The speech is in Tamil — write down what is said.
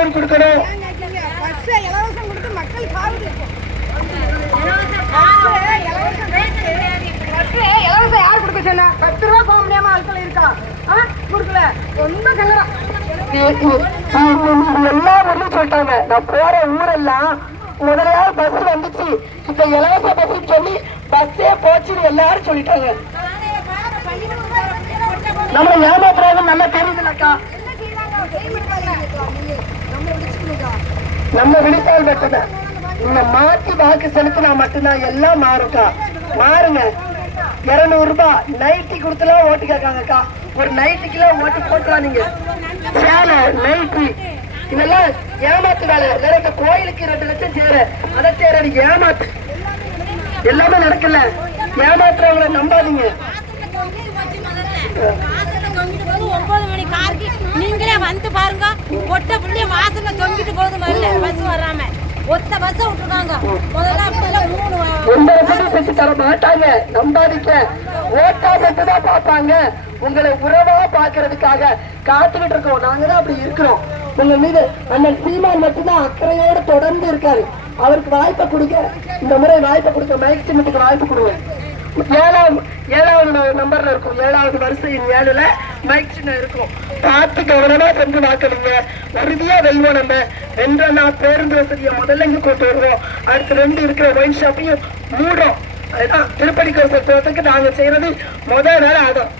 கவர்மெண்ட் கொடுக்கணும். இலவசம் யார் கொடுக்க சொன்னா? பத்து ரூபா போக முடியாம ஆட்கள் இருக்கா? கொடுக்கல. ரொம்ப கல்லடம் சொல்லிட்டாங்க. நான் போற ஊரெல்லாம் முதல்ல பஸ் வந்துச்சு. இப்ப இலவச பஸ் சொல்லி பஸ்ஸே போச்சுன்னு எல்லாரும் சொல்லிட்டாங்க. நம்ம ஏமாத்துறாங்க நல்லா தெரியுதுல்லக்கா. நம்ம விழித்தால் மட்டும்தான். இந்த மாத்தி வாக்கு செலுத்தினா மட்டும்தான் எல்லாம் மாறும்க்கா. மாறுங்க. இருநூறு ரூபாய் நைட்டி கொடுத்துலாம் ஓட்டு கேட்காங்கக்கா ஒரு நைட்டுக்கெல்லாம் ஓட்டு போட்டுலாம் நீங்க சேலை நைட்டி இதெல்லாம் ஏமாத்து வேலை. வேற இந்த கோயிலுக்கு ரெண்டு லட்சம் சேர அதை சேர நீங்க ஏமாத்து. எல்லாமே நடக்கல ஏமாத்துறவங்கள நம்பாதீங்க. நீங்களே வந்து பாருங்க. ஒட்ட புள்ளிய வாசல்ல தொங்கிட்டு போகுது முதல்ல பஸ் வராம ஒத்த பஸ் விட்டுருக்காங்க. முதல்ல அப்படில மூணு ஒன்பது எந்த வசதியும் செஞ்சு தர மாட்டாங்க. நம்பாதீங்க. ஓட்டா மட்டும் தான் பார்ப்பாங்க. உங்களை உறவா பார்க்கறதுக்காக காத்துக்கிட்டு இருக்கோம். நாங்க தான் அப்படி இருக்கிறோம். உங்க மீது அண்ணன் சீமான் மட்டும்தான் அக்கறையோட தொடர்ந்து இருக்காரு. அவருக்கு வாய்ப்பை கொடுக்க இந்த முறை வாய்ப்பை கொடுக்க மயக்கத்தின் வாய்ப்பு கொடுங்க. ஏழாவது ஏழாவது நம்பர்ல இருக்கும். ஏழாவது வரிசையின் ஏழுல மைக் இருக்கும். பார்த்து கவனமா சென்று வாக்களிங்க உறுதியா வெல்வோம் நம்ம. வென்றனா பேருந்து வசதியை முதல்ல இங்க கொண்டு வருவோம். அடுத்து ரெண்டு இருக்கிற ஒயின் ஷாப்பையும் மூடும் அதுதான் திருப்பதி கோசத்துக்கு நாங்க செய்யறது முதல் வேலை ஆகும்.